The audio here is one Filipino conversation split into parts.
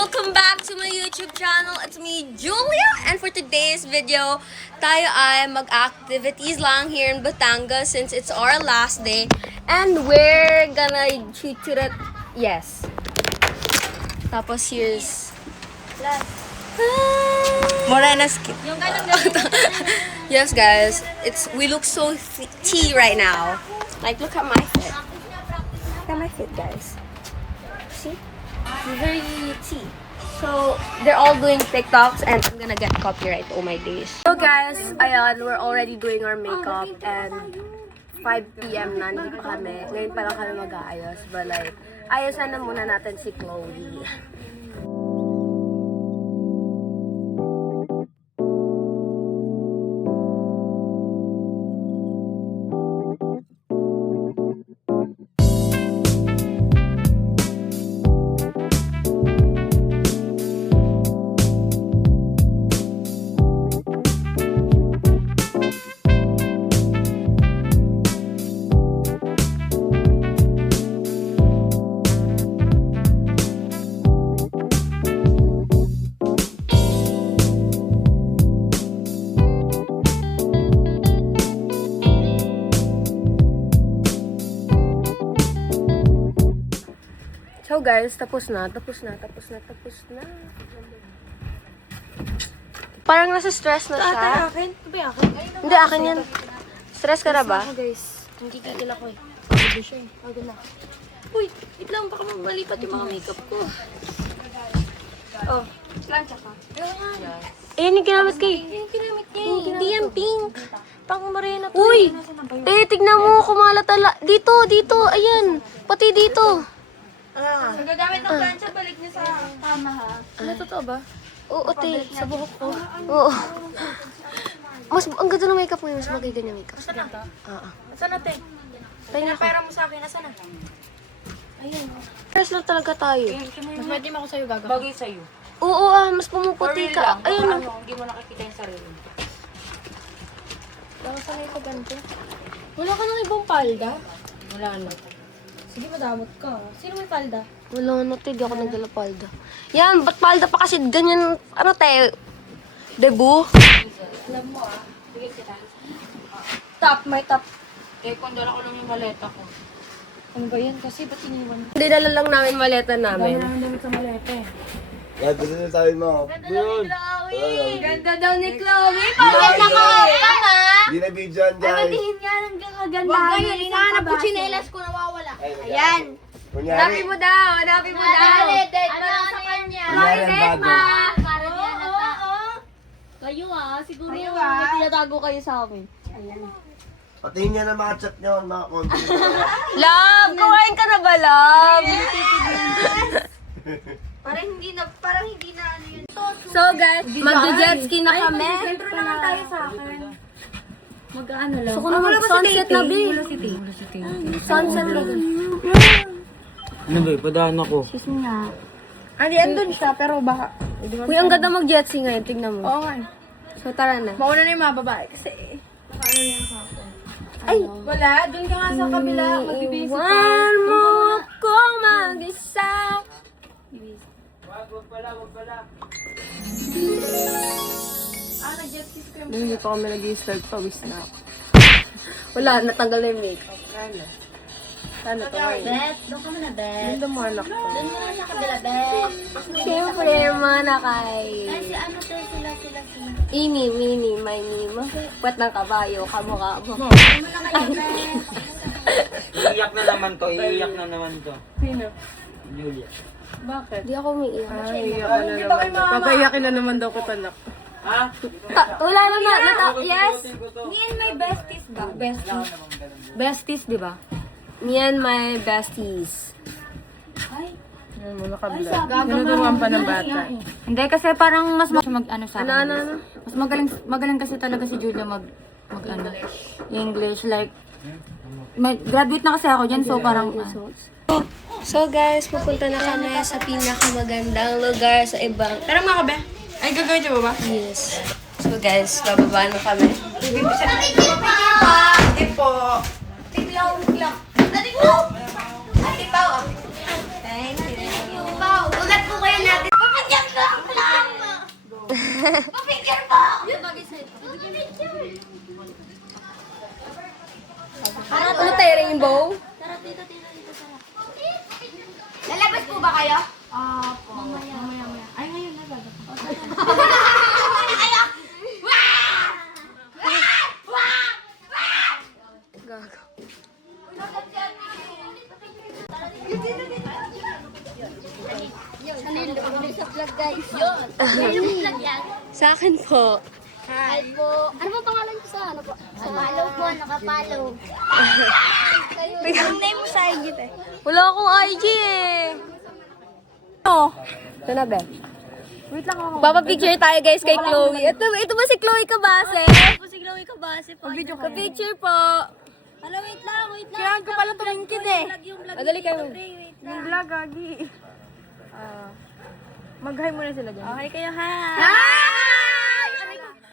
Welcome back to my YouTube channel. It's me, Julia. And for today's video, tayo ay mag-activities lang here in Batangas since it's our last day. And we're gonna treat to that. Yes. Tapos here's... Morena's kid. Yes, guys. We look so tea right now. Like, look at my fit. Look at my fit, guys. See? Very tea. So, they're all doing TikToks and I'm gonna get copyright. Oh my days. So guys, ayan, we're already doing our makeup and 5 p.m. na, hindi pa kami. Ngayon pa lang kami mag-aayos. But like, ayasan na muna natin si Chloe. So guys, tapos na. Parang nasa stress na siya. Akin? Ito ba akin? Hindi, akin yan. Stress ka na ba? Ako guys, nagkikigil ako eh. Pagod siya eh. Pagod na. Uy, wait lang, baka malipat yung mga makeup ko. Oh, plancha ka. Ayan yung ginamit ko eh. Yung ginamit niya eh. Hindi yan pink. Pang morena to. Uy! Tignan mo, kumalatala. Dito. Ayan. Pati dito. So, gagamit ng plancha, balik niya sa kama ha. Ano, totoo ba? Oo, te. Sa buhok ko. Oo. Ang ganda ng makeup mo yun. Mas maganda yung makeup. Saan na? Oo. Saan na, te? Pahinga ko. Pera mo sa akin, nasaan na? Ayun. Stress lang talaga tayo. Mas pwede mo ako sa'yo gagawin. Bagay sa'yo. Oo, mas pumuputi ka. Ayun. Hindi mo nakikita yung sarili. Baka sanay ka ganito. Wala ka nang ibang palda? Wala na. Sige, madamot ka. Sino may palda? Wala na, te. Di ako nagdala palda. Yan, ba't palda pa kasi ganyan, ano, te? Debu? Alam mo ah. Sige kita. Top, may top. Eh, kung dala ko lang yung maleta ko. Ano ba yan? Kasi ba't iniwan? Hindi dala lang namin maleta namin. Ang damit sa maleta eh. Kaya gusto nyo sabi mo. Yun. Ganda daw ni Chloe. Bakit Nakakapang ah! Hindi na videoan dyan. Tingin nga ng kagandahan. Huwag ganyan, inahanap ko chinelas ko nawawala. Ayan. Kunyari. Hanapin mo daw. Ano sa kanya? Kunyari ang bago. Kayo siguro may tinatago kayo sa amin. Patingin niya na mga chat nyo, mga content. Love, kumain ka na ba, love? Parang hindi na ano yun. So guys, mag-jet ski na kami. Siyempre naman tayo sa akin. Mag-ano lang. So kung naman sunset na, Bi. Sunset na. Ano ba, ipadaan ako. Hindi, andun siya, pero baka... Uy, ang ganda mag-jet ski ngayon. Tingnan mo. Oo nga. So tara na. Mauna na yung mga babae kasi... Ay! Wala, dun ka nga sa kabila. Mag-ibisi ka. Iwan mo akong mag-isa. Nag-jet ski kayo. Hindi pa kami nag-start, pawis na ako. Wala, natanggal na yung makeup. Sana to ngayon. Bet, doon ka muna, Bet. Ganda mo anak ko. Doon muna sa kabila, Bet. Siyempre, mga kay... Ay, ano to, sila. Ini, mini, may nima. Puwet ng kabayo, kamukha mo. Doon muna kayo, Bet. Iiyak na naman to, Sino? Julia. Bakit? Hindi ako umiiyak. Papaiyakin na naman daw ko tanak. Ha? Wala na. Yes. Me and my besties ba? Besties. Besties, di ba? Me and my besties. Ay. Tinuturuan pa ng bata. Hindi kasi parang mas mag-ano sa akin. Ano? Mas magaling kasi talaga si Julia mag ano, English like graduate na kasi ako diyan so parang So guys, pupunta na kami sa pinakamagandang lugar sa ibang... Tara mga kabe. Ay, gagawin niyo ba? Yes. So guys, bababa na kami. Ate po. Tiglaw. Ate po. Ate Pao. Thank you. Pao, ulat po kayo natin. Picture po! Yung bagay sa'yo. Ano tayo, rainbow? Tara, tita, dito, tara. Lalabas po ba kayo? Po. Mamaya. Ay, ngayon na bago. Gago. Ano yung sa vlog, guys? Yun. Yung vlog yan. Sa akin po. Hi po. Ano ba pangalan niyo sa ano po? Sa follow po, nakapollow. Anong name mo sa IG te? Wala akong IG eh. Ano? Ito na, be. Wait lang ako. Papapicture tayo guys kay Chloe. Ito ba si Chloe Cabase? Po si Chloe Cabase po. Picture po. Ano, wait lang. Kailangan ko pala tumingkid eh. Madali kayo. Yung vlog, Gagi. Mag-hi muna sila dyan. Okay kayo, ha?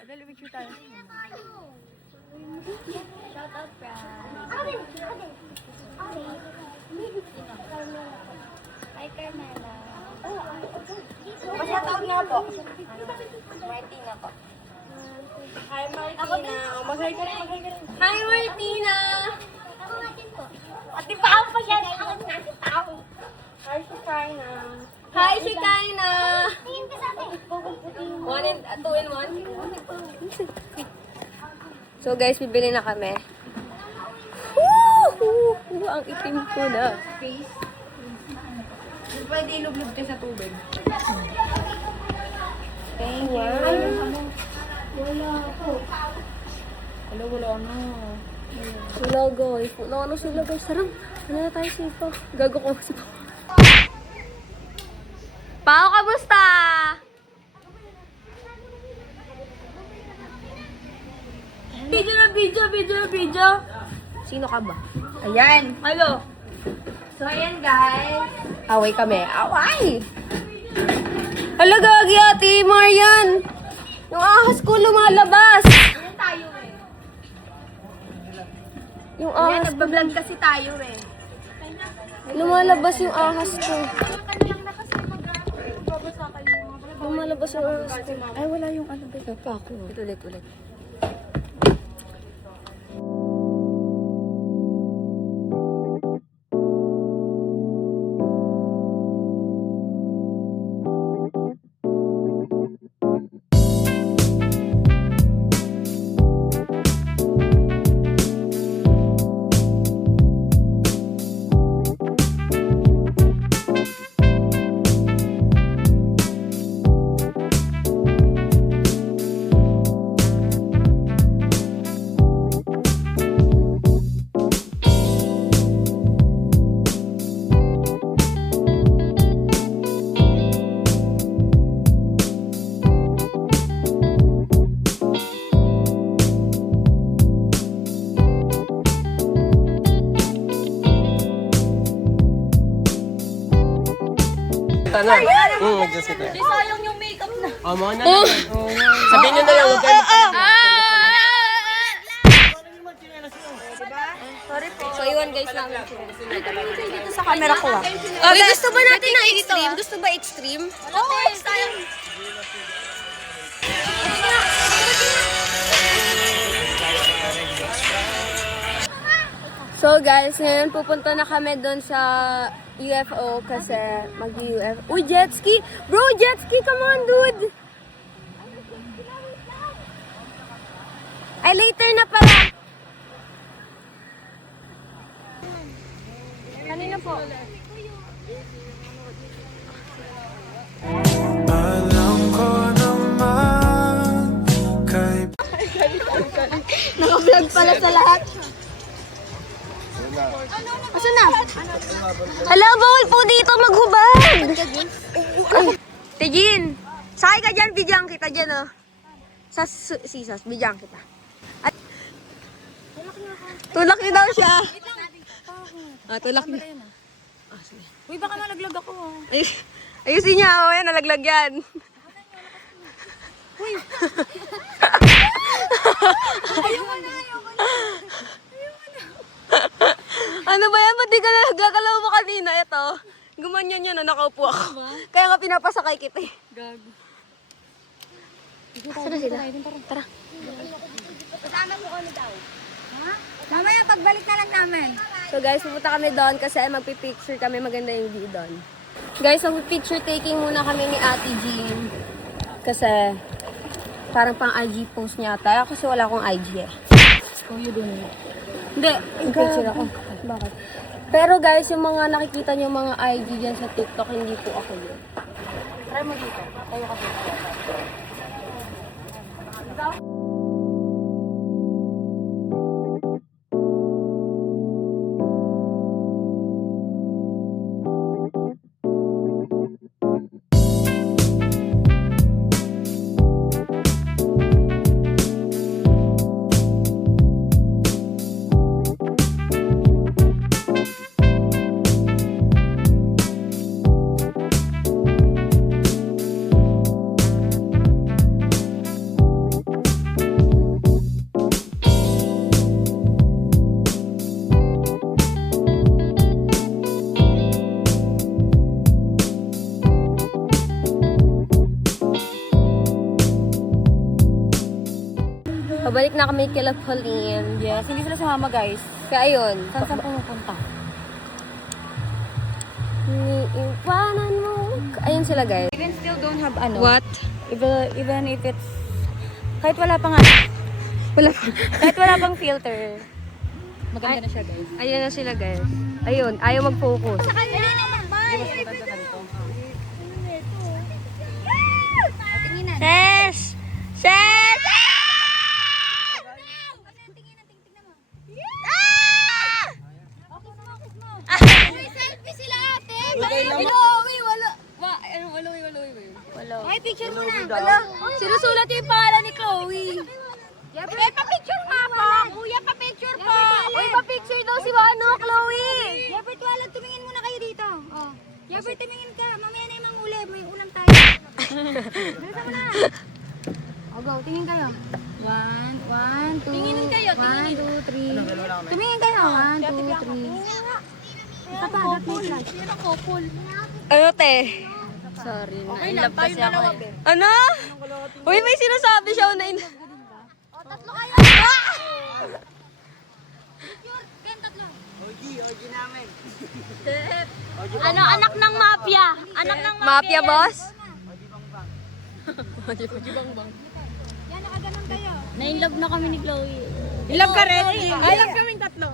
Dali, picture tayo. Shout out, Brad. Hi, Carmela. Shout out nga po. Martina po. Hi Martina. Mag-hi ka rin. Hi Martina. Ako nga din po. At di pa ako pa siya. Ako. Hi Shekinah. Hi Shekinah. Tingin ka sa akin. 2 in 1. So guys, bibili na kami. Woo! Ang itim ko na. Pwede ilublog ka sa tubig. Thank you. Wala po. Wala na. Sila guys. Wala na sila guys. Sarang. Ano na tayo sipa? Gago ko sipa. Pao, kamusta? Video. Sino ka ba? Ayan. Hello. So, ayan guys. Away kami. Away! Hala, gagi ate Marian! Yung ahas ko lumalabas! Ayan tayo eh. Yung Ayan, ahas ko. nagbablog kasi tayo eh. Lumalabas yung ahas ko. Kanilang na kasi magbabasa kayo. Lumalabas yung ahas ko. Ay, wala yung ano. Ito pa ako. Ulit. Mag-just ito. Di sayang yung makeup na. Mo na lang. Sabihin nyo na lang, huwag kayo So, iwan guys namin. Dito sa camera ko ah. Okay, gusto ba natin na extreme? Gusto ba extreme? Oo, sayang. So guys, ngayon pupunta na kami doon sa UFO kasi mag-UFO. Uy, jet ski! Bro, jet ski! Come on, dude! Ay, later na pala. Kanina po. Alam ko naman kay Naka-vlog pala sa lahat. Asan na? Hala, bawal po dito maghubad! Tigin! Sakay ka dyan, bidyang kita dyan, oh. Sa sisas, bidyang kita. At... Tulak niyo daw siya. Tulak niyo. Uy, baka nalaglag ako. Ay, ayusin niya, oh, yan, nalaglag yan. Ano ba yan? Ba't di ka nagagalaw mo kanina? Ito, gumanyan yan, nakaupo ako. Kaya nga pinapasakay kita eh. Gago. Saan sila? Tara. Kasama po kami daw. Ha? Mamaya, pagbalik na lang namin. So guys, pupunta kami doon kasi magpipicture kami. Maganda yung view doon. Guys, magpipicture taking muna kami ni Ate Jean. Kasi parang pang IG post niya tayo kasi wala akong IG eh. Oh, you don't. Hindi, picture ako. Bakit? Pero guys, yung mga nakikita niyo mga IG dyan sa TikTok, hindi po ako yun. Try mo dito. Tayo ka dito. Pabalik na kami kila Pauline. Yes, hindi sila sumama guys. Kaya ayun, Saan pumupunta? iiwanan mo. Ayun sila guys. Even still don't have ano. What? Even if it's... Kahit wala pang kahit wala pang filter. Maganda na siya guys. Ayun na sila guys. Ayun, ayaw mag-focus. Dali naman, bye! Ses! Ses! Selfie sila ate! Okay, picture mo na. Sinusulat yung pangalan ni Chloe. Eh, pa-picture nga po! Kuya, pa-picture po! Uy, pa-picture daw si Chloe. Yabert, walang tumingin muna kayo dito. Oh. Yabert, tumingin ka. Mamaya na yung manguli. May ulam tayo. Dito mo na. O, go. Tingin kayo. One, two. Tingin kayo. 1, 2, 3. Tumingin kayo. 1, 2, 3. Isa pa, agad mo lang. Ano, te? Sorry. Okay lang, tayo dalawa. Ano? Uy, may sinasabi siya na O, tatlo kayo. Picture. Ken, tatlo. Ano, anak ng mafia? Anak ng mafia, boss? Yan, nakaganon kayo. Na-inlove na kami ni Chloe. Ilab ka rin? Ilab kaming tatlo.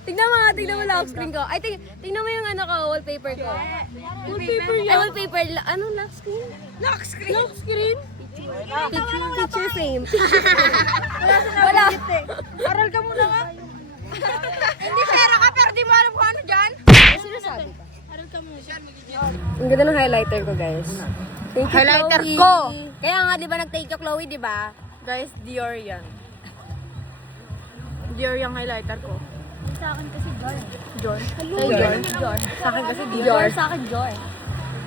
Tignan mo lock screen ko. Ay, tignan mo yung ano ko, wallpaper ko. Wallpaper yan? Ay, wallpaper. Ano, lock screen? Lock screen? Lock screen? Picture frame. Wala. Aral ka muna nga. Hindi pera ka, pero di mo alam kung ano dyan. Sinasabi ka. Ang ganda ng highlighter ko, guys. Thank you, Highlighter Chloe. ko! Kaya nga, di ba, nag-thank you, Chloe, di ba? Guys, Dior yan. Dior yung highlighter ko. Sa akin kasi Joy. John. Joy. Sa akin kasi Joy. Sa akin Joy.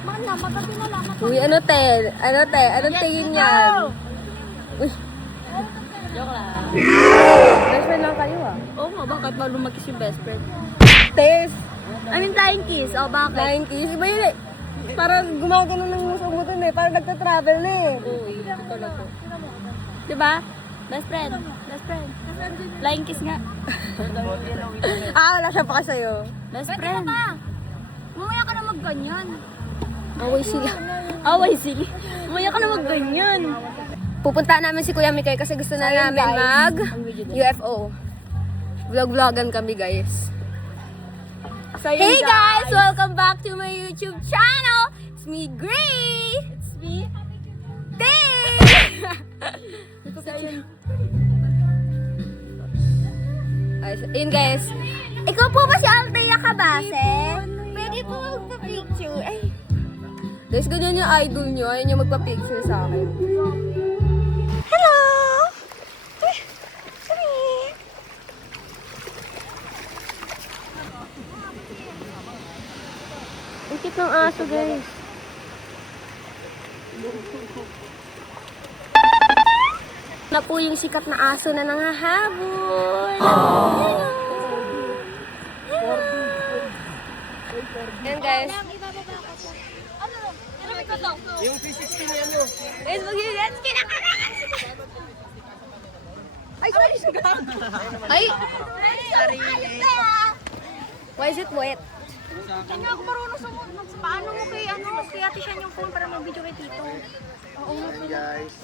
Mana, magabi na lang. Uy, ano, te? Ano, te? Anong tingin yan? Uy, Joke lang. best friend lang kayo, ah. Oo nga, bakit ba lumagkis yung best friend? Test. I mean, flying kiss. O, bakit? Flying kiss. Iba yun eh. Parang gumagano ng muso mo dun eh. Parang nagta-travel na eh. Oo, ito lang po. Diba? Best friend. Best friend. Flying kiss nga. Wala siya pa sa'yo. Best friend. Mamaya ka na magganyan. Away sila. Away, sige. Umaya ka na mag-ganyan. Pupunta namin si Kuya Mikay kasi gusto na namin mag UFO. Vlog-vlogan kami, guys. Hey guys! Welcome back to my YouTube channel! It's me, Gray! It's me, Tay! Ayun guys. Ikaw po ba si Althea Cabase? Pwede po magpa-picture. Ay. Guys, ganyan yung idol nyo. Ayun yung magpa-picture sa akin. Hello! Ang cute ng aso, guys. Na po yung sikat na aso na nanghahabol. And guys. Yung 360 na yan yun. Guys, mag-jet ski na kami! Ay, sorry. Ay! Sorry. Why is it wet? Kanya ako marunong sumunod. Paano mo kay Ate Shan yung phone para mag-video kay Tito? Ayan guys,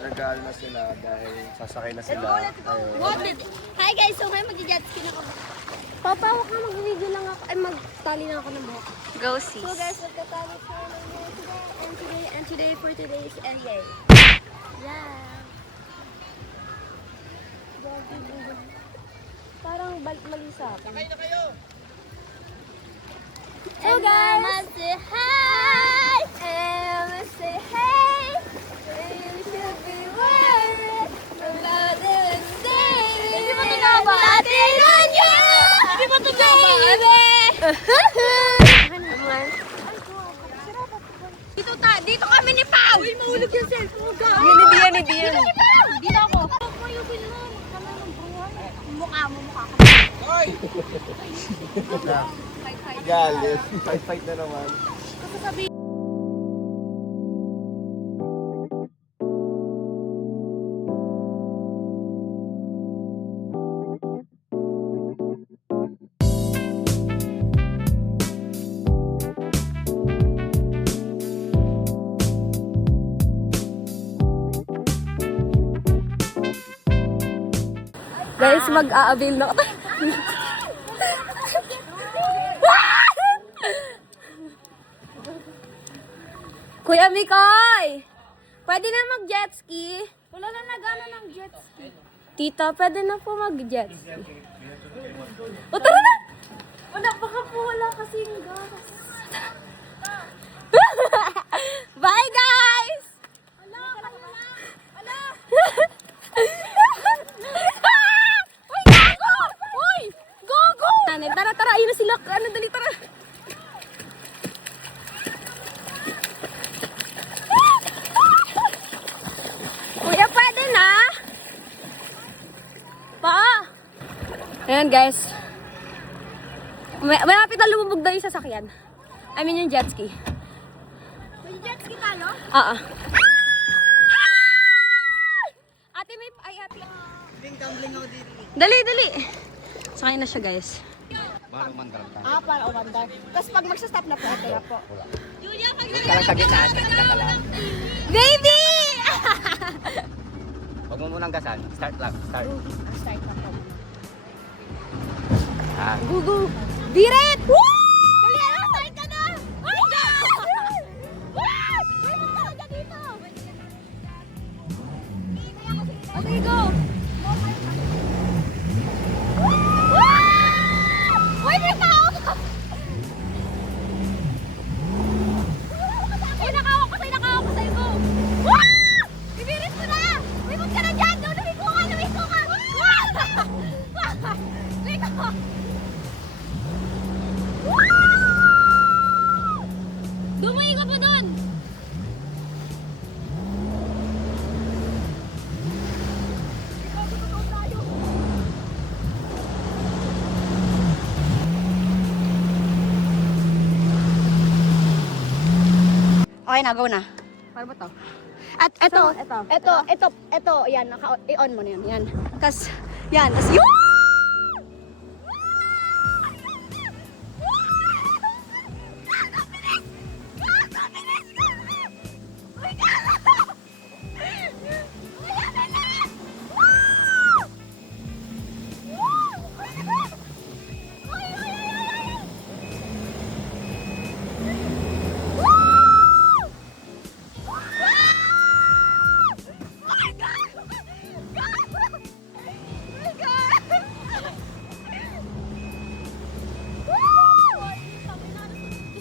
nag-aal na sila dahil sasakay na sila. Ayun. Hi guys, so ngayon mag-jet ski na ako. Papa, huwag ka mag-video lang ako. Ay, magtali lang ako ng buhok. Go sis. So guys, magtatali ko ng buhok today. And today for today's LA. Yeah. Parang mali sa akin. Sakay na kayo! So guys, say hi! And say hey! And we should be worried about this day. Hindi ba ito naba? Atin on you! Hindi ba ito naba? Dito kami ni Pao! Uy, mahulog yung cellphone ka! Ni Dian. Dito ako. Mayubin mo. Kami ng buhay. Mukha mo, mukha ka. Galit. Fight na naman. Guys, mag-a-avail na ako. Kuya Mikoy! Pwede na mag-jet ski? Wala na nag-ano ng jet ski. Tita, pwede na po mag-jet ski. O, tara na! Wala, baka po wala kasing gas. Bye, guys! Uy, gago! Uy! Gago! Tara, ayun na sila. Ano, dali, tara. Kuya, pwede na? Pa! Ayan, guys. Malapit na lumubog daw yung sasakyan. I mean, yung jet ski. May jet ski tayo? Oo. Ate, may... Ay, ate. Dali. Sakay na siya, guys. Para umandar. Tapos pag magsa-stop na po, ito na po. Baby! Huwag mo munang gasan. Start lang. Start. Start na po. Gugu! Biret! Woo! Dali, start ka na! Ay, May mga talaga dito! Okay, go! Uy, may tao ka! Uy, nakawak ko sa'yo, go! Ibirit mo na! Lumikot ka na dyan! Lumiko ka! Lumiko! Dumayo ka pa doon! Okay na, go na. Paano ba to? At ito, yan, i-on mo na yan. Yan. Kas, yun!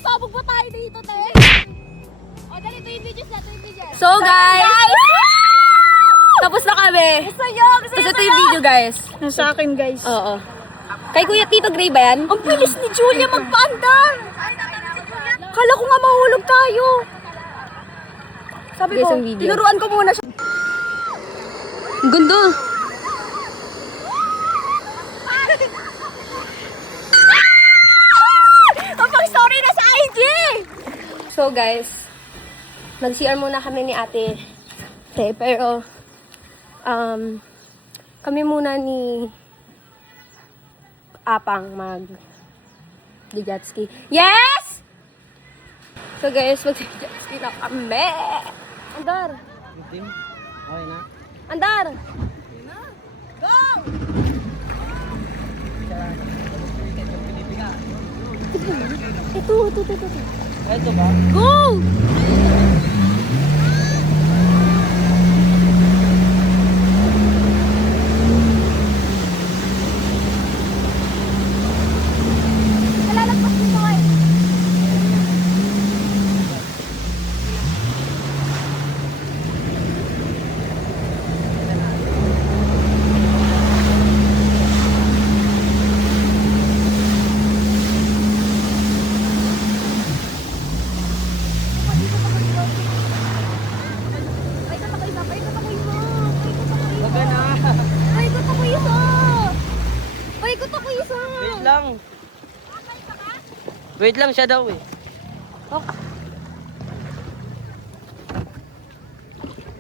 Sabog pa tayo dito, te. O, ganito yung videos na, So, guys! Tapos na kami. Tapos ito yung video, guys. Sa akin, guys. Oo. Kay Kuya Tito Gray ba yan? Ang bilis ni Julia magpaandar. Kala ko nga mahulog tayo. Sabi Guys, ko, ang video. tinuruan ko muna siya. Ang ganda. Ang pag-story na sa So guys, nag-CR muna kami ni ate. Pero, kami muna ni Apang mag-jet ski. Yes! So guys, mag-jet ski na kami. Andar! Okay na? Andar! Go! Ito. Ito ba? Go! Wait lang. Wait lang siya daw eh.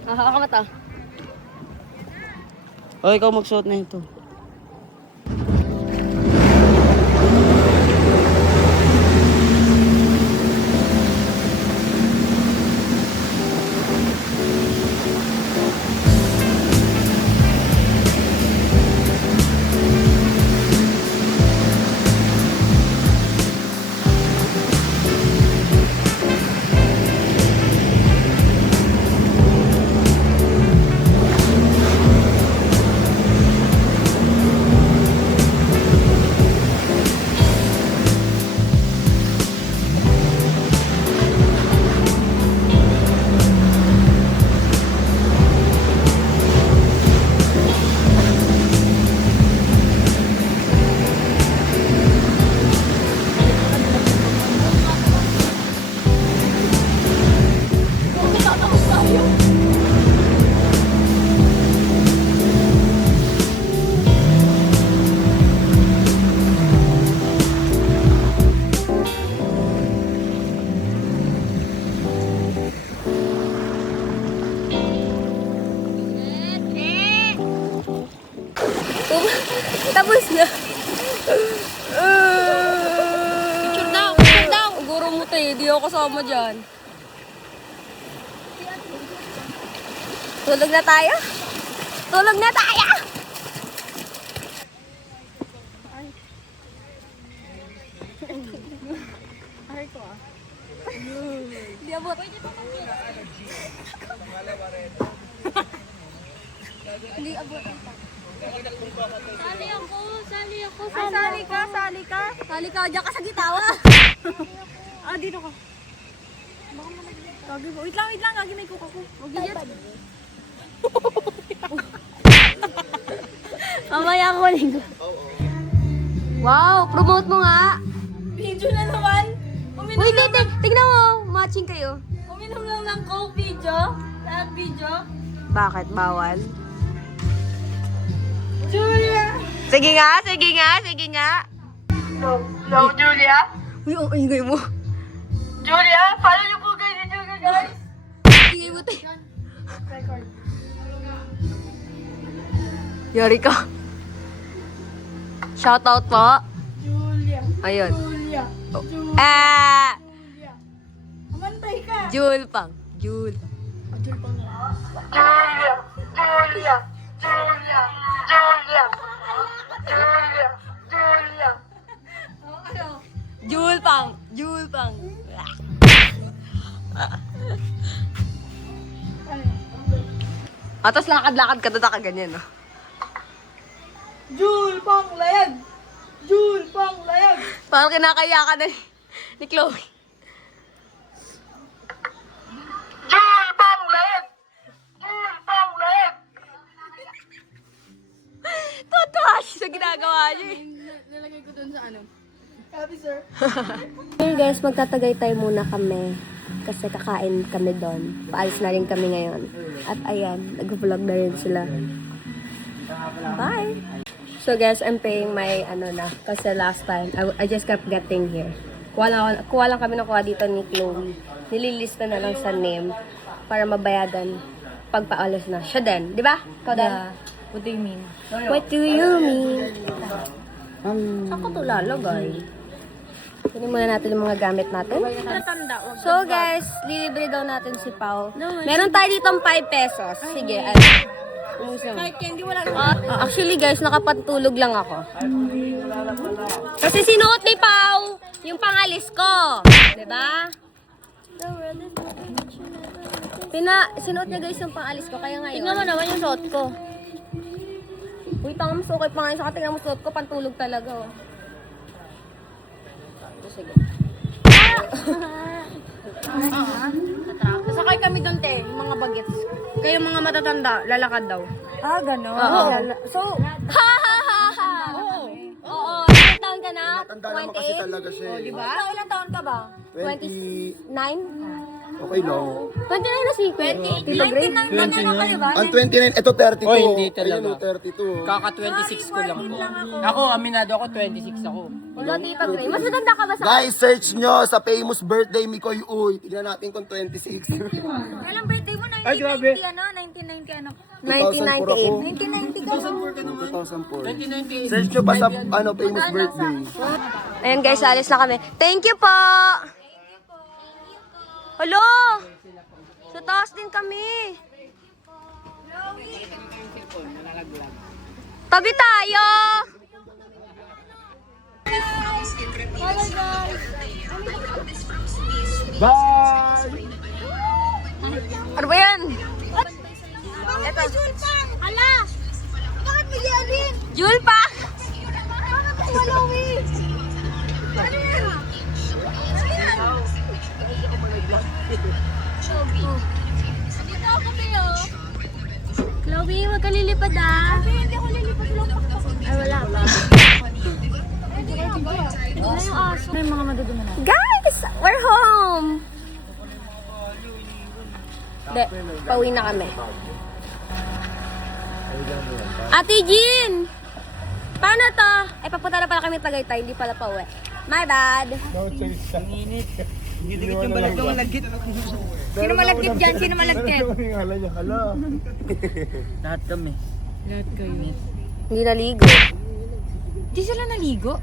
Nakakamata. O, ikaw magsuot na ito. Tapos na. Picture daw. Guro mo tayo, di ako kasama dyan. Tulog na tayo? Tulog na tayo! Di abot. Hindi abot. Sali ka. Sali ka, diyan ka sa gitawa. Dito ka. Gagi mo. Wait lang. Gagi may kuka ko. Mamaya ako linggo. Wow, promote mo nga. Video na naman. Wait, tignan mo. Matching kayo. Uminom lang ng Coke video. Lahat video. Bakit? Bawal? Julia! Sige nga. No, Julia? Uy, ang ingay mo. Julia? Follow niyo po kayo ni Julia, guys. Ingay mo, te. Yari ka. Shoutout po. Julia. Ayun. Julia. Amantay ka. Jul pang. Jul. Jul pang. Tapos lakad-lakad ka doon, ganyan, no? Jul pang layag. Parang kinakaya ka na ni Chloe. Totoo siya sa ginagawa niya eh. Nalagay ko dun sa ano. Happy, sir. Ngayon guys, magtatagay tayo muna kami. Kasi kakain kami doon. Paalis na rin kami ngayon. At ayan, nag-vlog na rin sila. Bye! So guys, I'm paying my kasi last time, I just kept getting here. Kuha lang kami nakuha dito ni Chloe. nililista na lang sa name para mabayadan pagpaalis na. Siya din, di ba? Ikaw din? Yeah. What do you mean? What do you mean? Saan ko ito lalagay? Kunin muna natin yung mga gamit natin. So guys, lilibre daw natin si Pao. Meron tayo ditong 5 pesos. Sige, ano? Actually guys, nakapatulog lang ako. Kasi sinuot ni Pao yung pangalis ko. Diba? Sinuot niya guys yung pangalis ko. Kaya ngayon. Tingnan mo naman yung suot ko. Uy, pang masukay pa ngayon. Saka tingnan mo suot ko, pantulog talaga. Oh. Sige. Sakay kami doon, te. Yung mga bagets. Kayo mga matatanda, lalakad daw. Ah, gano'n. Oo. So, ha ha ha ha. Oo. Ilang taon ka na? Tanda naman kasi 28? talaga siya. eh. Diba? Ilang taon ka ba? 29? Okay lang. 29 na si Tito Gray? Ang 29, ito 32. Oh, hindi talaga. Ayun, 32. Kaka 26 ko lang po. Ako, aminado ako, 26 ako. Wala, Tito Gray. Mas matanda ka ba sa... Guys, search nyo sa famous birthday Mikoy Uy. Tignan natin kung 26. Kailang birthday mo? 1990 ano? 1990 ano? 1998. 1990 ka. 2004. Search nyo pa sa famous birthday. Ayan guys, alis na kami. Thank you po! Hello! Sa taas din kami. Tabi tayo! Bye! Ano ba yan? Ito. Julpang! Hala! Bakit mo yan? Julpa! Bakit mo malawi? Ano yan? Dito ako kayo. Chloe, huwag ka lilipad ah. Hindi ako lilipad lang. Ay, wala pa. May mga maduduma na. Guys, we're home! Hindi, pauwi na kami. Ate Jean! Paano to? Eh, papunta na pala kami Tagaytay, hindi pala pauwi. My bad. Sino malagkit dyan? Sino malagkit? Lahat kami. Hindi naligo. Di sila naligo?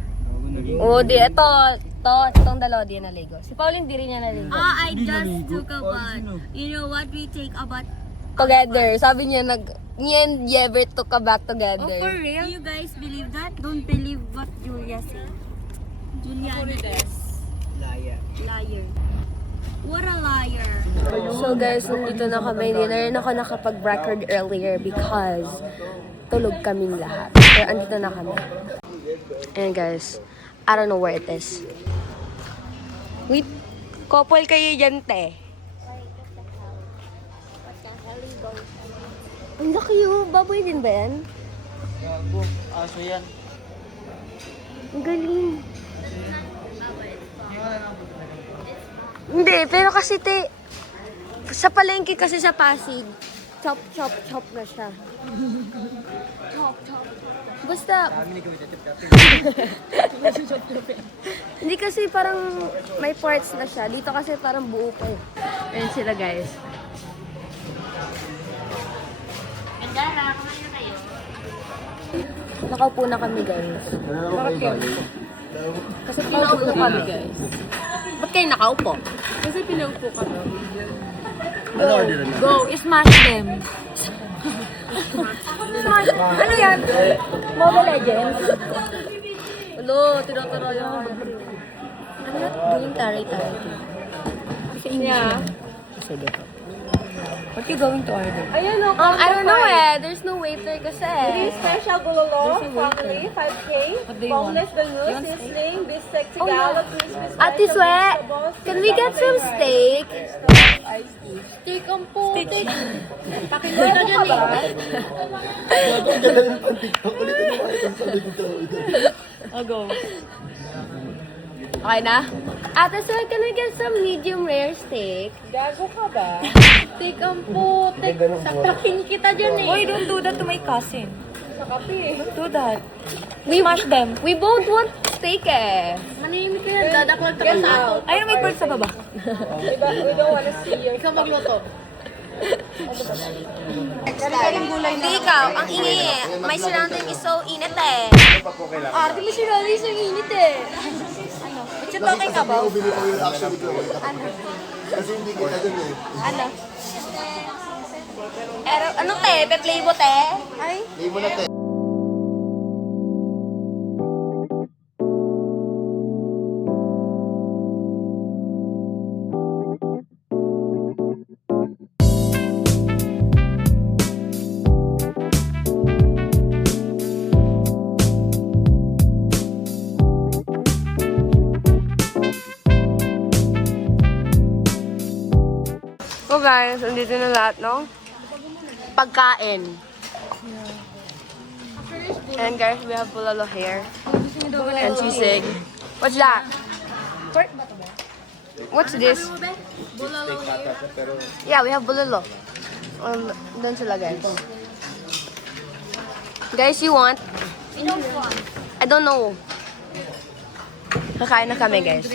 Oo, di. Itong dalawa di naligo. Si Pauline di rin niya naligo. I just took a bath. You know what we take a bath? Together. Sabi niya, me and Yever took a bath together. real? Do you guys believe that? Don't believe what Julia said. Juliana is liar. What a liar. So guys, nandito na kami. Hindi na rin ako nakapag-record earlier because tulog kaming lahat. Pero andito na kami. And guys, I don't know where it is. Wait, couple kayo dyan, te. Ang laki yun. Baboy din ba yan? Gago, aso yan. Ang galing. Hindi, pero kasi te, sa palengke kasi sa Pasig, chop na siya. Basta, hindi kasi parang may parts na siya. Dito kasi parang buo pa eh. Ayan sila guys. Nakaupo na kami guys. Bakit yun? Kasi pinaupo kami guys. Ba't kayo nakaupo? Kasi pinaupo kami. Go, smash them. Ano yan? Mobile Legends? Hello, tinatara yan. I'm not doing taray-taray. Yeah. What you going to order? Ayun o. I don't know eh. There's no waiter kasi. Special bulalo, family, 5K. What do you want? Boneless bangus, sizzling, beef steak Tagalog, crispy spicy. Ate Swe, can we get some steak? Steak ang putik. Pakita dyan eh. I'll go. Okay na? Ate Swe, can we get some medium rare steak? Gago ka ba? Steak ang putik. Sakrakin kita dyan eh. Why don't do that to my cousin? Sa kape. Don't do that. Smash them. We both want steak eh. Manimik ka yan. Dadaklag ka sa ato. Ayun, may bird sa baba. Diba, we don't want to see your Ikaw magluto. Hindi ikaw, ang ingay eh. My surrounding is so init eh. Ano pa po kailangan? Arte mo surrounding is so init eh. Ano? What you talking about? Bili ko yung actually ko. Kasi hindi kita dun eh. Ano? Ano te? Pe-play mo te? Ay? Hindi mo na te. So guys, andito na lahat, no? Pagkain. And guys, we have bulalo here. And sisig. What's that? What's this? Yeah, we have bulalo. Doon sila guys. Guys, you want? I don't know. Kakain na kami guys.